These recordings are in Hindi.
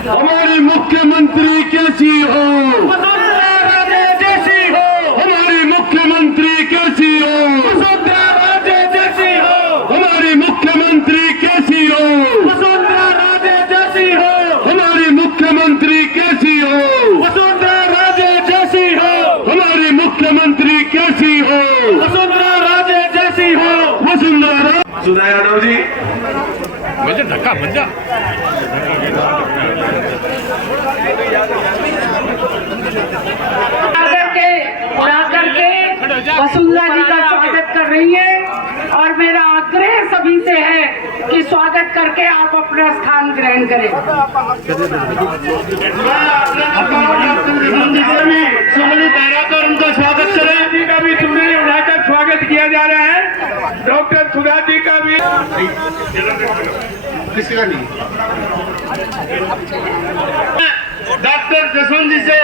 हमारी मुख्यमंत्री कैसी हो, जैसी हो, हमारी मुख्यमंत्री कैसी हो, वसुंधरा राजे जैसी हो, हमारी मुख्यमंत्री कैसी हो, वसुंधरा राजे जैसी हो, हमारी मुख्यमंत्री कैसी हो, वसुंधरा राजे जैसी हो, हमारी मुख्यमंत्री कैसी हो, वसुंधरा राजे जैसी हो, वसुंधरा। सुधा यादव जी मुझे धक्का बन जा। वसुंधरा जी का स्वागत कर रही है और मेरा आग्रह सभी से है कि स्वागत करके आप अपना स्थान ग्रहण करें। उनका स्वागत करें। जी का भी चुनरी उठाकर स्वागत किया जा रहा है। डॉक्टर सुधा जी का भी किसका नहीं, डॉक्टर जसवंत जी से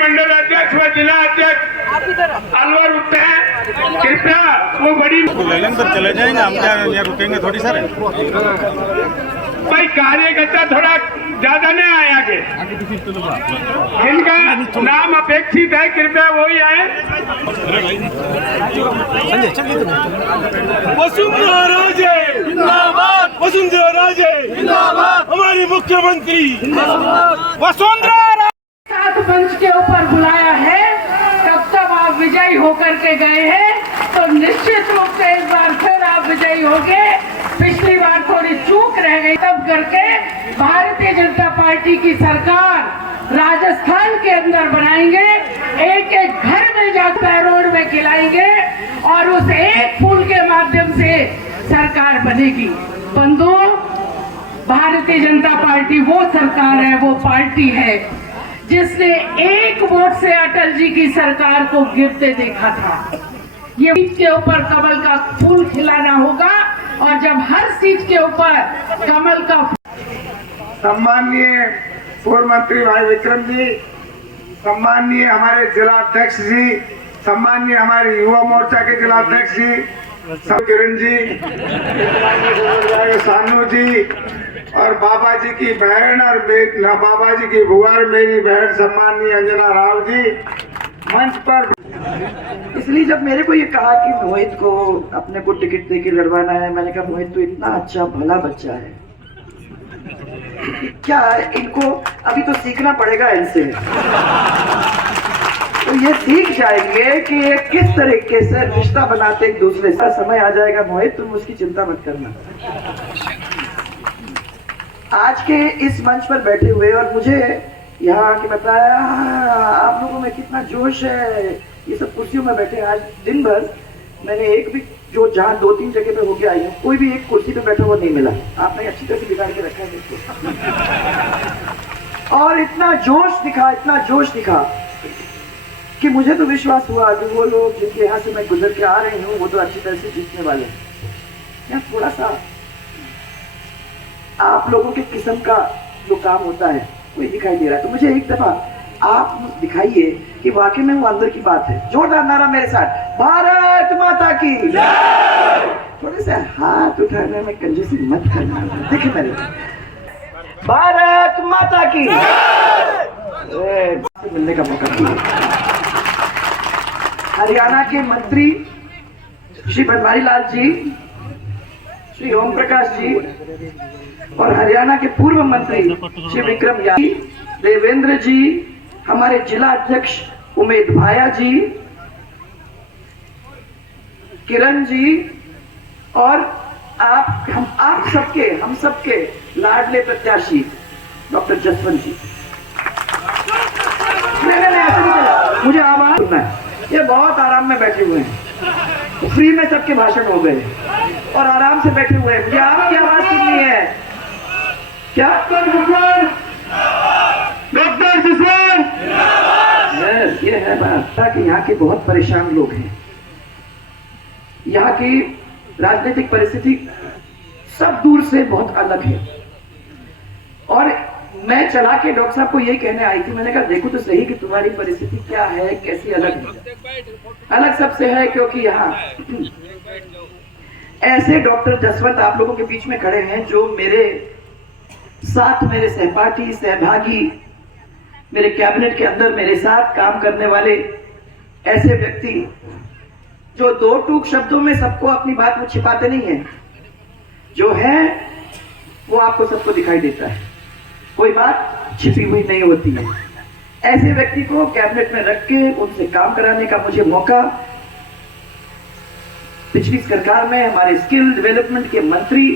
मंडल अध्यक्ष व जिला अध्यक्ष अलवर उठते हैं, कृपया वो बड़ी पर चले जाएंगे, हम क्या यहाँ रुकेंगे थोड़ी सर। भाई कार्यकर्ता थोड़ा ज्यादा नहीं आए आगे, जिनका नाम अपेक्षित है कृपया वही आए। वसुंधरा राजे जिंदाबाद, वसुंधरा राजे जिंदाबाद, हमारी मुख्यमंत्री वसुंधरा। सात मंच के ऊपर बुलाया है, तब तक आप विजयी होकर के गए हैं, तो निश्चित रूप से इस बार फिर आप विजयी होंगे। पिछली बार थोड़ी चूक रह गई, तब करके भारतीय जनता पार्टी की सरकार राजस्थान के अंदर बनाएंगे, एक एक घर में जाकर रोड में खिलाएंगे और उस एक फूल के माध्यम से सरकार बनेगी। बंधुओं, भारतीय जनता पार्टी वो सरकार है, वो पार्टी है जिसने एक वोट से अटल जी की सरकार को गिरते देखा था। ये सीट के ऊपर कमल का फूल खिलाना होगा और जब हर सीट के ऊपर कमल का। सम्माननीय पूर्व मंत्री भाई विक्रम जी, सम्माननीय हमारे जिला अध्यक्ष जी, सम्माननीय हमारे युवा मोर्चा के जिला अध्यक्ष जी किरण जी, सानू जी और बाबा जी की बहन और बाबा जी की बुआ मेरी बहन सम्माननीय अंजना राव जी मंच पर। इसलिए जब मेरे को ये कहा कि मोहित को अपने को टिकट देके लड़वाना है, मैंने कहा मोहित तो इतना अच्छा भला बच्चा है, क्या है इनको अभी तो सीखना पड़ेगा इनसे। तो ये सीख जाएंगे कि ये किस तरीके से रिश्ता बनाते एक दूसरे से। समय आ जाएगा मोहित, तुम उसकी चिंता मत करना। आज के इस मंच पर बैठे हुए और मुझे यहाँ आके बताया आप लोगों में कितना जोश है, ये सब कुर्सियों में बैठे। आज दिन भर मैंने एक भी जो जहाँ 2-3 जगह पे होके आई हूँ, कोई भी एक कुर्सी पे बैठा हुआ नहीं मिला। आपने अच्छी तरह से बिगाड़ के रखा है इसको। और इतना जोश दिखा कि मुझे तो विश्वास हुआ कि वो लोग जिनके यहाँ से मैं गुजर के आ रही हूँ वो तो अच्छी तरह से जीतने वाले हैं। यहाँ थोड़ा सा आप लोगों के किस्म का जो काम होता है वही दिखाई दे रहा है। तो मुझे एक दफा आप दिखाइए कि वाकई में वो अंदर की बात है। जोरदार नारा मेरे साथ, भारत माता की जय। थोड़े से हाथ उठाने में कंजूसी मत करना। देखिए मेरे भारत माता की जय। मिलने का मौका दिया। हरियाणा के मंत्री श्री बनवारी लाल जी, श्री ओम प्रकाश जी और हरियाणा के पूर्व मंत्री श्री विक्रम यादव, देवेंद्र जी, हमारे जिला अध्यक्ष उमेद भाया जी, किरण जी और हम सबके लाडले प्रत्याशी डॉक्टर जसवंत जी। नहीं, मुझे आवाज सुनना है। ये बहुत आराम में बैठे हुए हैं, फ्री में सबके भाषण हो गए और आराम से बैठे हुए हैं। मुझे आपकी आवाज सुननी है। क्या डॉक्टर जसवंत? ये है बात कि यहाँ के बहुत परेशान लोग हैं। यहाँ की राजनीतिक परिस्थिति सब दूर से बहुत अलग है और मैं चला के डॉक्टर साहब को यही कहने आई थी। मैंने कहा देखो तो सही कि तुम्हारी परिस्थिति क्या है, कैसी अलग है। अलग सबसे है क्योंकि यहाँ ऐसे डॉक्टर जसवंत आप लोगों के बीच में खड़े हैं जो मेरे साथ मेरे सहपाठी सहभागी, मेरे कैबिनेट के अंदर मेरे साथ काम करने वाले ऐसे व्यक्ति जो दो टूक शब्दों में सबको अपनी बात में छिपाते नहीं है, जो है वो आपको सबको दिखाई देता है, कोई बात छिपी हुई नहीं होती है। ऐसे व्यक्ति को कैबिनेट में रख के उनसे काम कराने का मुझे मौका पिछली सरकार में हमारे स्किल डेवलपमेंट के मंत्री,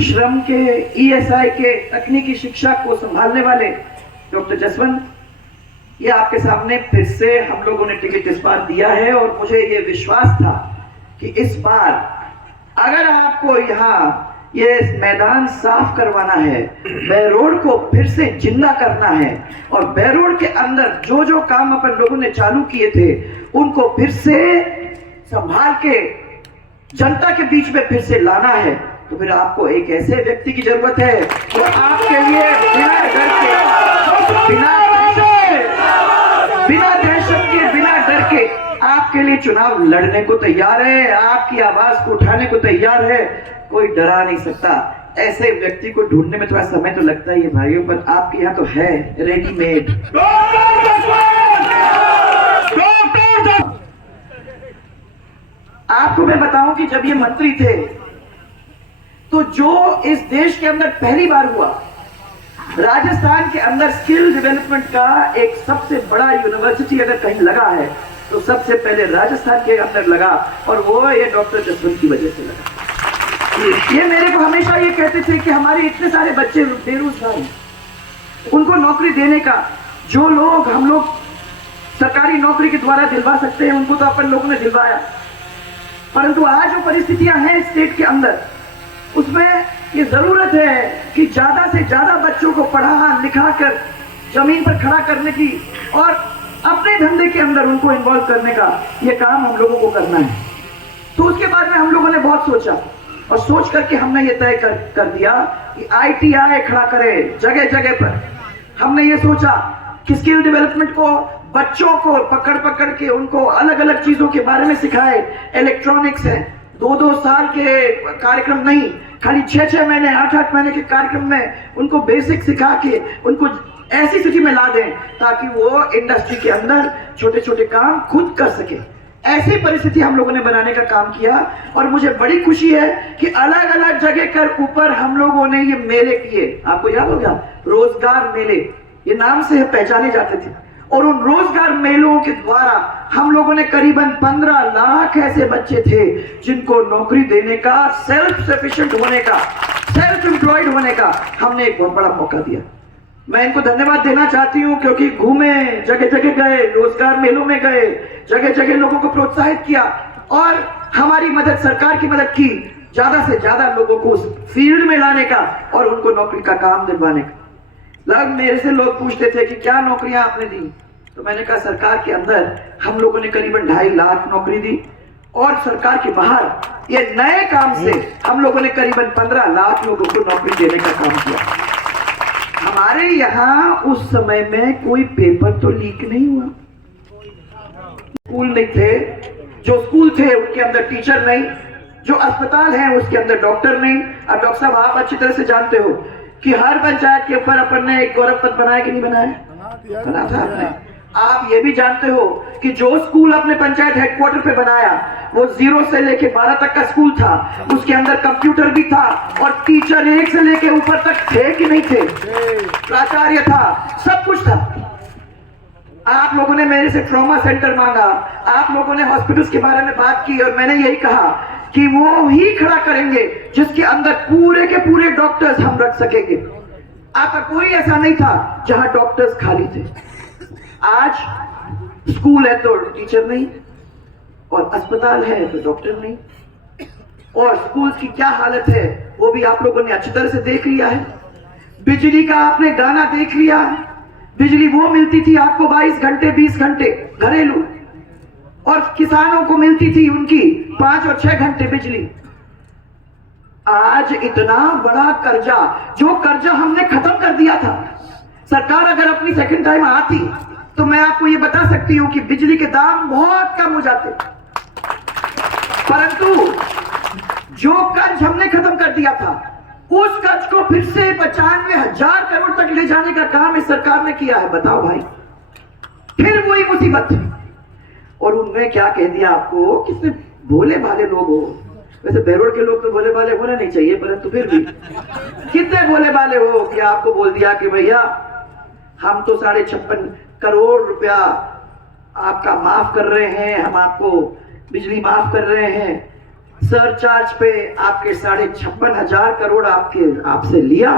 श्रम के, ईएसआई के, तकनीकी शिक्षा को संभालने वाले डॉक्टर जसवंत, ये आपके सामने फिर से हम लोगों ने टिकट इस बार दिया है और मुझे ये विश्वास था कि इस बार अगर आपको यहाँ ये मैदान साफ करवाना है, बेरोड को फिर से जिंदा करना है और बेरोड के अंदर जो जो काम अपन लोगों ने चालू किए थे उनको फिर से संभाल के जनता के बीच में फिर से लाना है, तो फिर आपको एक ऐसे व्यक्ति की जरूरत है जो आपके लिए बिना दहशत के, बिना डर के आपके लिए चुनाव लड़ने को तैयार है, आपकी आवाज को उठाने को तैयार है। कोई डरा नहीं सकता। ऐसे व्यक्ति को ढूंढने में थोड़ा समय तो लगता ही है भाइयों, पर आपके यहाँ तो है रेडीमेड। आपको मैं बताऊं कि जब ये मंत्री थे तो जो इस देश के अंदर पहली बार हुआ, राजस्थान के अंदर स्किल डेवलपमेंट का एक सबसे बड़ा यूनिवर्सिटी अगर कहीं लगा है तो सबसे पहले राजस्थान के अंदर लगा, और वो ये डॉक्टर जसवंत की वजह से लगा। ये मेरे को हमेशा ये कहते थे कि हमारे इतने सारे बच्चे बेरोजगार हैं, उनको नौकरी देने का, जो लोग हम लोग सरकारी नौकरी के द्वारा दिलवा सकते हैं उनको तो अपन लोगों ने दिलवाया, परंतु आज जो परिस्थितियां हैं स्टेट के अंदर, उसमें ये जरूरत है कि ज्यादा से ज्यादा बच्चों को पढ़ा लिखा कर जमीन पर खड़ा करने की और अपने धंधे के अंदर उनको इन्वॉल्व करने का ये काम हम लोगों को करना है। तो उसके बाद में हम लोगों ने बहुत सोचा और सोच करके हमने ये तय कर दिया कि ITI खड़ा करें जगह जगह पर। हमने ये सोचा कि स्किल डेवलपमेंट को बच्चों को पकड़ पकड़ के उनको अलग अलग चीजों के बारे में सिखाए। इलेक्ट्रॉनिक्स है, 2-2 साल के कार्यक्रम नहीं, खाली 6-6 महीने 8-8 महीने के कार्यक्रम में उनको बेसिक सिखा के उनको ऐसी स्थिति में ला दें ताकि वो इंडस्ट्री के अंदर छोटे छोटे काम खुद कर सके। ऐसी परिस्थिति हम लोगों ने बनाने का काम किया और मुझे बड़ी खुशी है कि अलग अलग जगह कर ऊपर हम लोगों ने ये मेले किए। आपको याद होगा रोजगार मेले, ये नाम से पहचाने जाते थे, और उन रोजगार मेलों के द्वारा हम लोगों ने करीबन 15 लाख ऐसे बच्चे थे जिनको नौकरी देने का, सेल्फ सफिशिएंट होने का, सेल्फ एम्प्लॉयड होने का हमने एक बहुत बड़ा मौका दिया। मैं इनको धन्यवाद देना चाहती हूँ क्योंकि घूमे, जगह जगह गए, रोजगार मेलों में गए, जगह जगह लोगों को प्रोत्साहित किया और हमारी मदद, सरकार की मदद की, ज्यादा से ज्यादा लोगों को उस फील्ड में लाने का और उनको नौकरी का काम दिलवाने का। मेरे से लोग पूछते थे कि क्या नौकरियां आपने दी, तो मैंने कहा सरकार के अंदर हम लोगों ने करीबन 2.5 लाख नौकरी दी और सरकार के बाहर ये नए काम से हम लोगों ने करीबन 15 लाख लोगों को नौकरी देने का काम किया। हमारे यहाँ उस समय में कोई पेपर तो लीक नहीं हुआ, स्कूल नहीं थे, जो स्कूल थे उनके अंदर टीचर नहीं, जो अस्पताल है उसके अंदर डॉक्टर नहीं। अब डॉक्टर साहब आप अच्छी तरह से जानते हो कि हर पंचायत के ऊपर अपन ने एक गौरव पथ बनाया कि नहीं बनाया, बना था आपने। आप ये भी जानते हो कि जो स्कूल अपने पंचायत हेडक्वार्टर पे बनाया वो 0 से लेके 12 तक का स्कूल था, उसके अंदर कंप्यूटर भी था और टीचर 1 से लेके ऊपर तक थे कि नहीं थे, प्राचार्य था, सब कुछ था। आप लोगों ने मेरे से ट्रॉमा सेंटर मांगा, आप लोगों ने हॉस्पिटल्स के बारे में बात की और मैंने यही कहा कि वो ही खड़ा करेंगे जिसके अंदर पूरे के पूरे डॉक्टर्स हम रख सकेंगे। आपका कोई ऐसा नहीं था जहां डॉक्टर्स खाली थे। आज स्कूल है तो टीचर नहीं और अस्पताल है तो डॉक्टर नहीं, और स्कूल की क्या हालत है वो भी आप लोगों ने अच्छी तरह से देख लिया है। बिजली का आपने गाना देख लिया है। बिजली वो मिलती थी आपको 22 घंटे 20 घंटे घरेलू, और किसानों को मिलती थी उनकी 5 और 6 घंटे बिजली। आज इतना बड़ा कर्जा, जो कर्जा हमने खत्म कर दिया था, सरकार अगर अपनी सेकंड टाइम आती तो मैं आपको ये बता सकती हूं कि बिजली के दाम बहुत कम हो जाते, परंतु जो कर्ज हमने खत्म कर दिया था उस कर्ज को फिर से 95,000 करोड़ तक ले जाने का काम इस सरकार ने किया है। बताओ भाई, फिर वही मुसीबत। और उनने क्या कह दिया आपको, कितने भोले भाले लोग हो। वैसे बहरोड़ के लोग तो भोले भाले होने नहीं चाहिए, परंतु फिर भी कितने भोले भाले हो कि आपको बोल दिया कि भैया हम तो 56.5 करोड़ रुपया आपका माफ कर रहे हैं, हम आपको बिजली माफ कर रहे हैं, सरचार्ज पे आपके 56,500 करोड़ आपसे लिया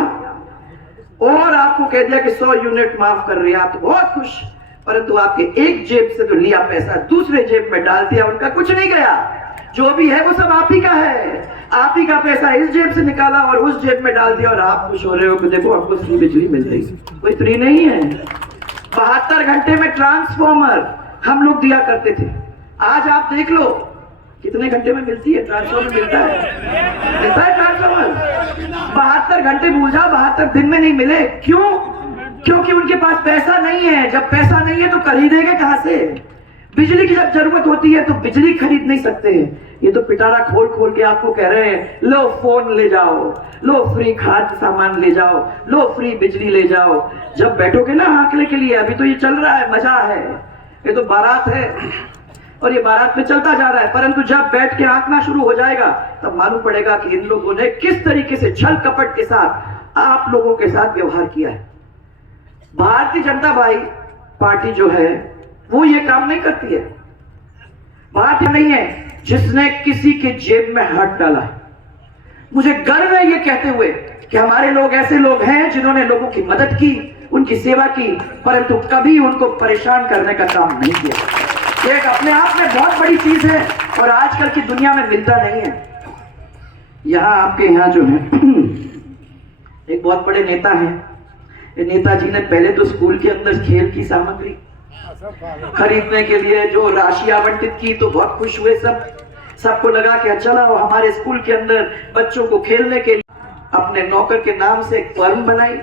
और आपको कह दिया कि 100 यूनिट माफ कर रहे हैं। आप तो बहुत खुश, परंतु आपके एक जेब से तो लिया पैसा दूसरे जेब में डाल दिया, उनका कुछ नहीं गया। जो भी है वो सब आप ही का है, आप ही का पैसा इस जेब से निकाला और उस जेब में डाल दिया और आप खुश हो रहे हो कि देखो हमको फ्री बिजली मिल रही। कोई फ्री नहीं है। 72 घंटे में ट्रांसफॉर्मर हम लोग दिया करते थे, आज आप देख लो कितने घंटे में मिलती है ट्रांसफॉर्मर। मिलता है ट्रांसफॉर्मर। 72 घंटे भूल जाओ, 72 दिन में नहीं मिले। क्यों? क्योंकि उनके पास पैसा नहीं है। जब पैसा नहीं है तो खरीदेंगे कहां से? बिजली की जब जरूरत होती है तो बिजली खरीद नहीं सकते। ये तो पिटारा खोल खोल के आपको कह रहे हैं लो फोन ले जाओ, लो फ्री खाद्य सामान ले जाओ, लो फ्री बिजली ले जाओ। जब बैठोगे ना आंकड़े के लिए, अभी तो ये चल रहा है, मजा है, ये तो बारात है और ये बारात में चलता जा रहा है, परंतु जब बैठ के आंकना शुरू हो जाएगा तब मालूम पड़ेगा कि इन लोगों ने किस तरीके से छल कपट के साथ आप लोगों के साथ व्यवहार किया है। भारतीय जनता पार्टी जो है वो ये काम नहीं करती है। भारतीय नहीं है जिसने किसी के जेब में हाथ डाला है। मुझे गर्व है ये कहते हुए कि हमारे लोग ऐसे लोग हैं जिन्होंने लोगों की मदद की, उनकी सेवा की, परंतु कभी उनको परेशान करने का काम नहीं किया। एक अपने आप में बहुत बड़ी चीज है और आजकल की दुनिया में मिलता नहीं है। यहाँ आपके यहाँ जो है एक बहुत बड़े नेता हैं, नेताजी ने पहले तो स्कूल के अंदर खेल की सामग्री खरीदने के लिए जो राशि आवंटित की तो बहुत खुश हुए सबको लगा कि अच्छा ना हमारे स्कूल के अंदर बच्चों को खेलने के लिए अपने नौकर के नाम से एक फर्म बनाई।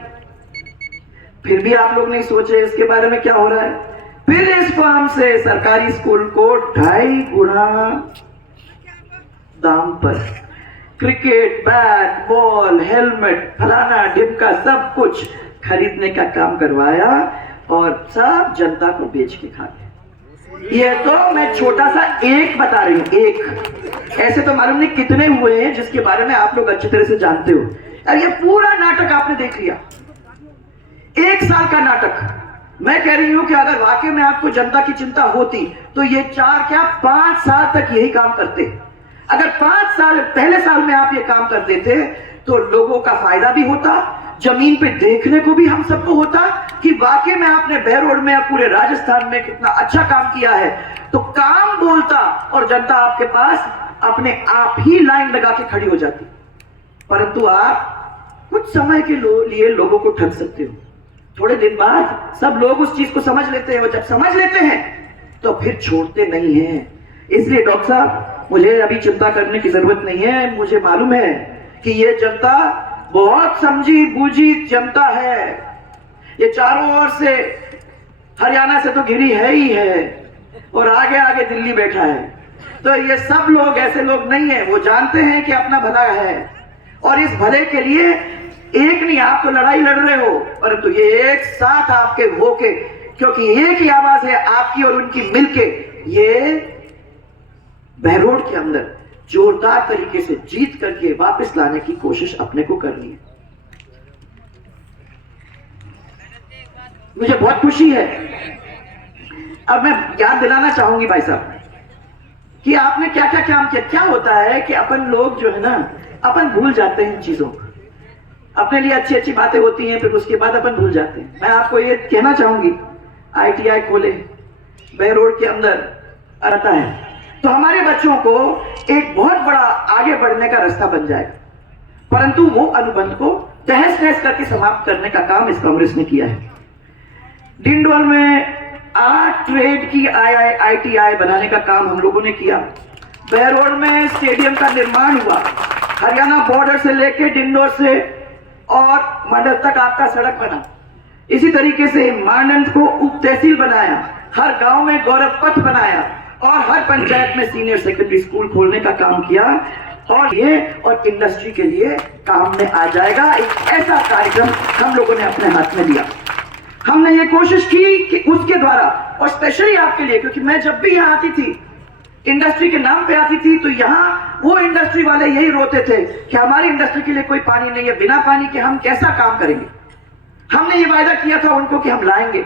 फिर भी आप लोग नहीं सोचे इसके बारे में क्या हो रहा है। फिर इस फर्म से सरकारी स्कूल को 2.5 गुना दाम पर क्रिकेट बैट बॉल हेलमेट फलाना ढिमका सब कुछ खरीदने का काम करवाया और सब जनता को बेच के खा गए। ये तो मैं छोटा सा एक बता रही हूं, एक। ऐसे तो मालूम नहीं कितने हुए हैं जिसके बारे में आप लोग अच्छी तरह से जानते हो। और ये पूरा नाटक आपने देख लिया, 1 साल का नाटक। मैं कह रही हूं कि अगर वाकई में आपको जनता की चिंता होती तो ये 4 क्या 5 साल तक यही काम करते। अगर 5 साल पहले साल में आप ये काम करते थे तो लोगों का फायदा भी होता, जमीन पे देखने को भी हम सबको होता कि वाकई में आपने बहरोड़ में पूरे राजस्थान में कितना अच्छा काम किया है। तो काम बोलता और जनता आपके पास अपने आप ही लाइन लगा के खड़ी हो जाती। परंतु आप कुछ समय के लिए लोगों को ठग सकते हो, थोड़े दिन बाद सब लोग उस चीज को समझ लेते हैं और जब समझ लेते हैं तो फिर छोड़ते नहीं हैं। इसलिए डॉक्टर साहब मुझे अभी चिंता करने की जरूरत नहीं है। मुझे मालूम है कि ये जनता बहुत समझी बूझी जनता है। ये चारों ओर से हरियाणा से तो घिरी है ही है और आगे आगे दिल्ली बैठा है। तो ये सब लोग ऐसे लोग नहीं है, वो जानते हैं कि अपना भला है और इस भले के लिए एक नहीं आप तो लड़ाई लड़ रहे हो, परंतु ये एक साथ आपके होके, क्योंकि एक ही आवाज है आपकी और उनकी मिलके ये बहरोड़ के अंदर जोरदार तरीके से जीत करके वापस लाने की कोशिश अपने को करनी है। मुझे बहुत खुशी है। अब मैं याद दिलाना चाहूंगी भाई साहब कि आपने क्या क्या काम किया। क्या होता है कि अपन लोग जो है ना अपन भूल जाते हैं चीजों को, अपने लिए अच्छी अच्छी बातें होती हैं फिर उसके बाद अपन भूल जाते हैं। मैं आपको ये कहना चाहूंगी ITI खोले बहरोड़ के अंदर आता है तो हमारे बच्चों को एक बहुत बड़ा आगे बढ़ने का रास्ता बन जाएगा। परंतु वो अनुबंध को तहस नहस करके समाप्त करने का काम इस कांग्रेस ने किया है। डिंडोर में 8 ट्रेड की ITI बनाने का काम हम लोगों ने किया। बहरोड़ में स्टेडियम का निर्माण हुआ। हरियाणा बॉर्डर से लेके डिंडोर से और मंडल तक आपका सड़क बना। इसी तरीके से मानंद को उप तहसील बनाया, हर गांव में गौरव पथ बनाया और हर पंचायत में सीनियर सेकेंडरी स्कूल खोलने का काम किया। और ये और इंडस्ट्री के लिए काम में आ जाएगा। एक ऐसा कार्यक्रम हम लोगों ने अपने हाथ में लिया। हमने ये कोशिश की कि उसके द्वारा, और स्पेशली आपके लिए, क्योंकि मैं जब भी यहाँ आती थी, इंडस्ट्री के नाम पे आती थी, तो यहाँ वो इंडस्ट्री वाले यही रोते थे कि हमारी इंडस्ट्री के लिए कोई पानी नहीं है, बिना पानी के हम कैसा काम करेंगे। हमने ये वायदा किया था उनको कि हम लाएंगे,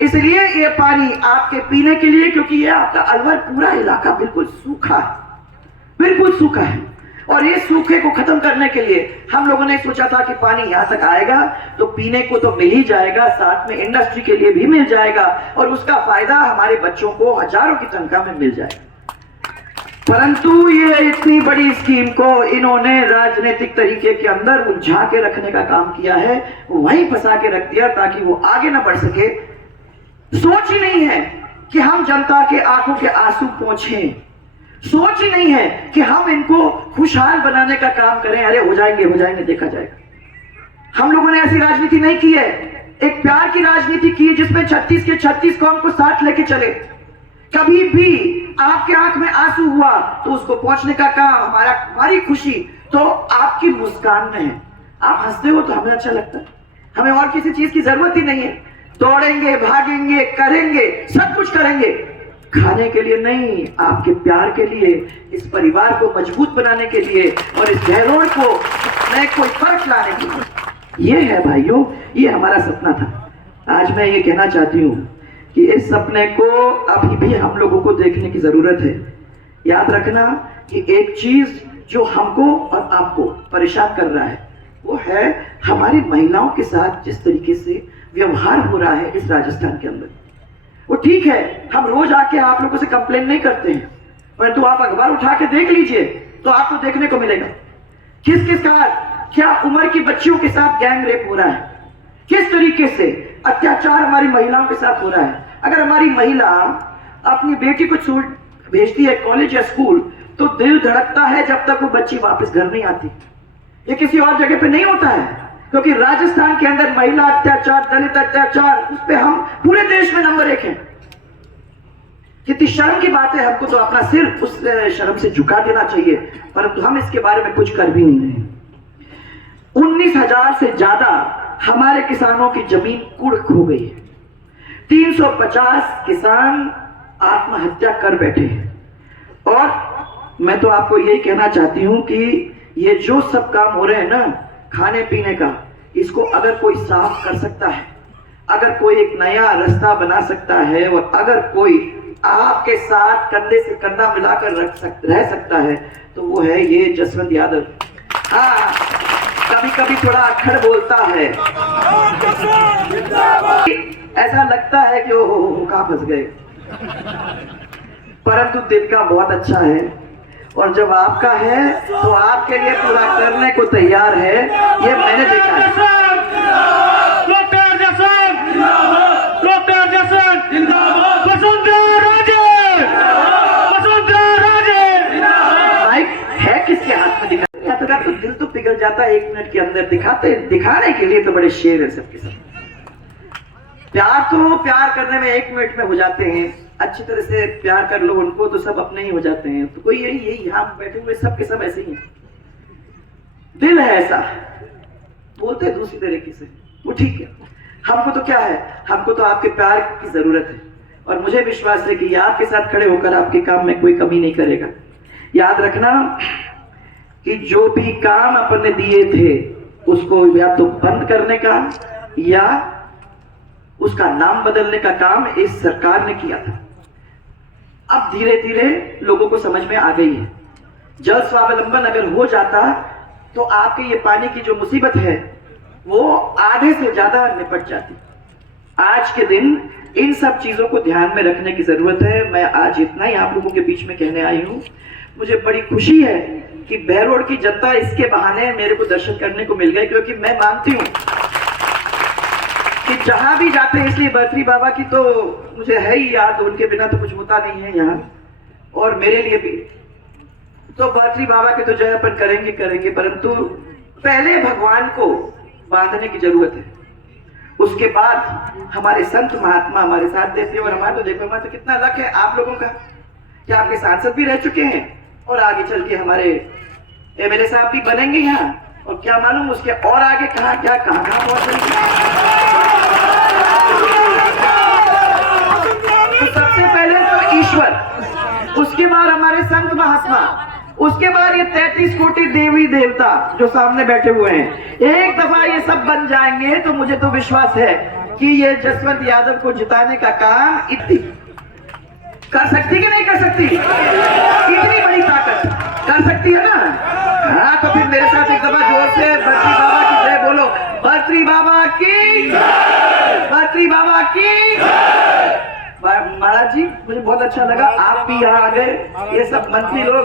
इसलिए ये पानी आपके पीने के लिए, क्योंकि ये आपका अलवर पूरा इलाका बिल्कुल सूखा है, बिल्कुल सूखा है, और ये सूखे को खत्म करने के लिए हम लोगों ने सोचा था कि पानी यहाँ तक आएगा तो पीने को तो मिल ही जाएगा, साथ में इंडस्ट्री के लिए भी मिल जाएगा, और उसका फायदा हमारे बच्चों को हजारों की तनख्वाह में मिल जाएगा। परंतु ये इतनी बड़ी स्कीम को इन्होंने राजनीतिक तरीके के अंदर उलझा के रखने का काम किया है, वहीं फंसा के रख दिया ताकि वो आगे ना बढ़ सके। सोच ही नहीं है कि हम जनता के आंखों के आंसू पोंछें, सोच ही नहीं है कि हम इनको खुशहाल बनाने का काम करें। अरे हो जाएंगे देखा जाएगा। हम लोगों ने ऐसी राजनीति नहीं की है, एक प्यार की राजनीति की है जिसमें 36 के 36 कौम को साथ लेके चले। कभी भी आपके आंख में आंसू हुआ तो उसको पहुंचने का काम, हमारी खुशी तो आपकी मुस्कान में है। आप हंसते हो तो हमें अच्छा लगता है, हमें और किसी चीज की जरूरत ही नहीं है। दौड़ेंगे, भागेंगे, करेंगे, सब कुछ करेंगे, खाने के लिए नहीं, आपके प्यार के लिए, इस परिवार को मजबूत बनाने के लिए, और इस गहलोत को नए कोई फर्क लाने के लिए। ये है भाइयों, ये हमारा सपना था। आज मैं ये कहना चाहती हूँ कि इस सपने को अभी भी हम लोगों को देखने की जरूरत है। याद रखना कि एक चीज जो हमको और आपको परेशान कर रहा है वो है हमारी महिलाओं के साथ जिस तरीके से व्यवहार हो रहा है इस राजस्थान के अंदर। वो ठीक है, हम रोज आके आप लोगों से कंप्लेन नहीं करते हैं, परंतु आप अखबार उठा के देख लीजिए तो आपको देखने को मिलेगा किस किस का क्या उम्र की बच्चियों के साथ गैंग रेप हो रहा है, किस तरीके से अत्याचार हमारी महिलाओं के साथ हो रहा है। अगर हमारी महिला अपनी बेटी को छूट भेजती है कॉलेज या स्कूल तो दिल धड़कता है जब तक वो बच्ची वापस घर नहीं आती। ये किसी और जगह पे नहीं होता है, क्योंकि राजस्थान के अंदर महिला अत्याचार, दलित अत्याचार, उस पे हम पूरे देश में नंबर 1 हैं। कितनी शर्म की बात है, हमको तो अपना सिर उस शर्म से झुका देना चाहिए, परंतु हम इसके बारे में कुछ कर भी नहीं रहे। 19,000 से ज्यादा हमारे किसानों की जमीन कुर्क हो गई है। 350 किसान आत्महत्या कर बैठे हैं। और मैं तो आपको यही कहना चाहती हूं कि ये जो सब काम हो रहे हैं ना खाने पीने का, इसको अगर कोई साफ कर सकता है, अगर कोई एक नया रास्ता बना सकता है, और अगर कोई आपके साथ कंधे से कंधा मिलाकर रह सकता है तो वो है ये जसवंत यादव। हाँ, कभी कभी थोड़ा अक्खड़ बोलता है, ऐसा लगता है कि वो कहाँ फंस गए, परंतु दिल का बहुत अच्छा है, और जब आपका है तो आपके लिए पूरा करने को तैयार है। ये मैंने देखा है। है किसके हाथ में दिखा तो दिल तो पिघल जाता है 1 मिनट के अंदर। दिखाने के लिए तो बड़े शेर है सबके सब। प्यार करने में 1 मिनट में हो जाते हैं, अच्छी तरह से प्यार कर लो उनको तो सब अपने ही हो जाते हैं। तो कोई यही यहाँ बैठे हुए सब के सब ऐसे ही हैं। दिल है ऐसा, बोलते हैं दूसरी तरीके से, वो ठीक है। हमको तो क्या है, हमको तो आपके प्यार की जरूरत है, और मुझे विश्वास है कि आपके साथ खड़े होकर आपके काम में कोई कमी नहीं करेगा। याद रखना कि जो भी काम अपन ने दिए थे उसको या तो बंद करने का या उसका नाम बदलने का काम इस सरकार ने किया था। अब धीरे धीरे लोगों को समझ में आ गई है। जल स्वावलंबन अगर हो जाता तो आपके ये पानी की जो मुसीबत है वो आधे से ज्यादा निपट जाती। आज के दिन इन सब चीजों को ध्यान में रखने की जरूरत है। मैं आज इतना ही आप लोगों के बीच में कहने आई हूँ। मुझे बड़ी खुशी है कि बहरोड की जनता इसके बहाने मेरे को दर्शन करने को मिल गए, क्योंकि मैं मानती हूँ कि जहां भी जाते हैं, इसलिए बर्फी बाबा की तो मुझे है ही याद, उनके बिना तो कुछ होता नहीं है यहाँ, और मेरे लिए भी तो बर्फी बाबा के तो जय अपन करेंगे, परंतु पहले भगवान को बांधने की जरूरत है। उसके बाद हमारे संत महात्मा हमारे साथ देते हैं। और हमारा तो देखो, हमारा तो कितना लक है आप लोगों का कि आपके सांसद भी रह चुके हैं, और आगे चल के हमारे एमएलए साहब भी बनेंगे यहाँ, और क्या मालूम उसके और आगे कहाँ पहुंच जाएंगे। तो सबसे पहले तो ईश्वर, उसके बाद हमारे संत महात्मा, उसके बाद ये 33 कोटि देवी देवता जो सामने बैठे हुए हैं। एक दफा ये सब बन जाएंगे तो मुझे तो विश्वास है कि ये जसवंत यादव को जिताने का काम इतनी कर सकती कि नहीं कर सकती, इतनी बड़ी ताकत कर सकती है ना। हाँ, तो फिर मेरे साथ एक दफा जोर से बर्त्री बाबा की जय बोलो। बर्त्री बाबा की, बर्त्री बाबा की। महाराज जी, मुझे बहुत अच्छा लगा आप भी यहाँ आ गए, ये सब मंत्री लोग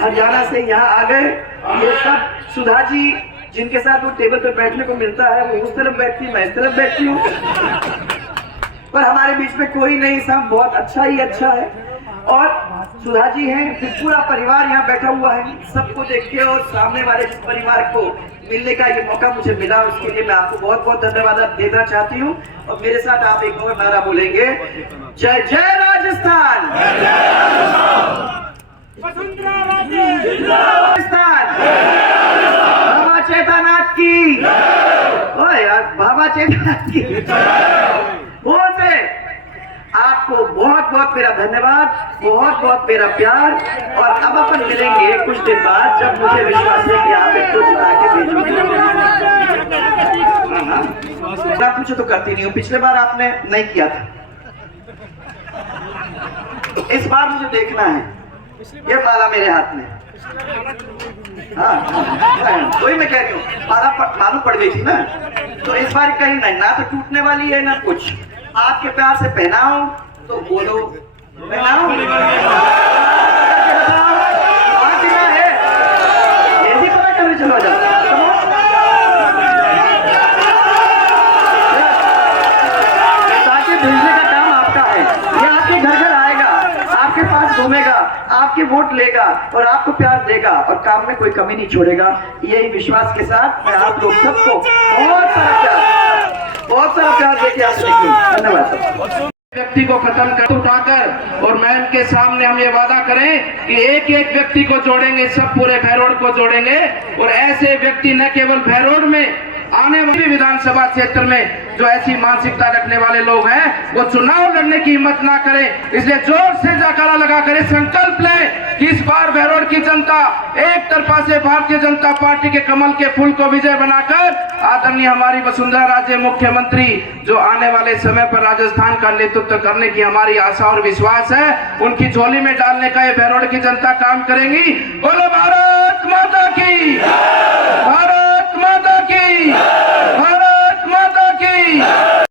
हरियाणा से यहाँ आ गए। ये सब सुधा जी जिनके साथ वो टेबल पर बैठने को मिलता है, वो उस तरफ बैठती, मैं इस तरफ बैठती हूँ, पर हमारे बीच में कोई नहीं, सब बहुत अच्छा ही अच्छा है। और सुधा जी हैं, फिर पूरा परिवार यहाँ बैठा हुआ है। सबको देख के और सामने वाले जिस परिवार को मिलने का ये मौका मुझे मिला, उसके लिए मैं आपको बहुत बहुत धन्यवाद देना चाहती हूँ। और मेरे साथ आप एक और नारा बोलेंगे, जय जय राजस्थान, राजस्थान, बाबा चेतनाथ की, ओ यार बाबा चेतनाथ की बोल से आपको बहुत बहुत मेरा धन्यवाद, बहुत बहुत मेरा प्यार। और अब अपन मिलेंगे कुछ दिन बाद, जब मुझे विश्वास है कि आप एक जिता के भेजोगे। आप पूछो तो करती नहीं हूँ, पिछले बार आपने नहीं किया था, इस बार मुझे देखना है। ये माला मेरे हाथ में, हाँ वही मैं कह रही हूँ, माला मालूम पड़ गई थी ना, तो इस बार कहीं नहीं, ना तो टूटने वाली है ना कुछ। आपके प्यार से पहनाऊं तो बोलो, पहनाऊं है, ये भी पता करने चलो जाओ। भेजने का काम आपका है, ये आपके घर घर आएगा, आपके पास घूमेगा, आपके वोट लेगा और आपको प्यार देगा और काम में कोई कमी नहीं छोड़ेगा। यही विश्वास के साथ मैं आप लोग सबको बहुत सारा प्यार देके आपसे धन्यवाद। व्यक्ति को खत्म कर उठाकर, और मैं उनके सामने हम ये वादा करें कि एक एक व्यक्ति को जोड़ेंगे, सब पूरे भैरोड को जोड़ेंगे। और ऐसे व्यक्ति न केवल भैरोड में, आने वाली विधानसभा क्षेत्र में जो ऐसी मानसिकता रखने वाले लोग हैं, वो चुनाव लड़ने की हिम्मत ना करें। इसलिए जोर से जयकारा लगा कर संकल्प लें कि इस बार भैरोड की जनता एक तरफा से भारतीय जनता पार्टी के कमल के फूल को विजय बनाकर आदरणीय हमारी वसुंधरा राजे मुख्यमंत्री जो आने वाले समय पर राजस्थान का नेतृत्व करने की हमारी आशा और विश्वास है, उनकी झोली में डालने का ये भैरोड की जनता काम करेंगी। बोलो भारत माता की।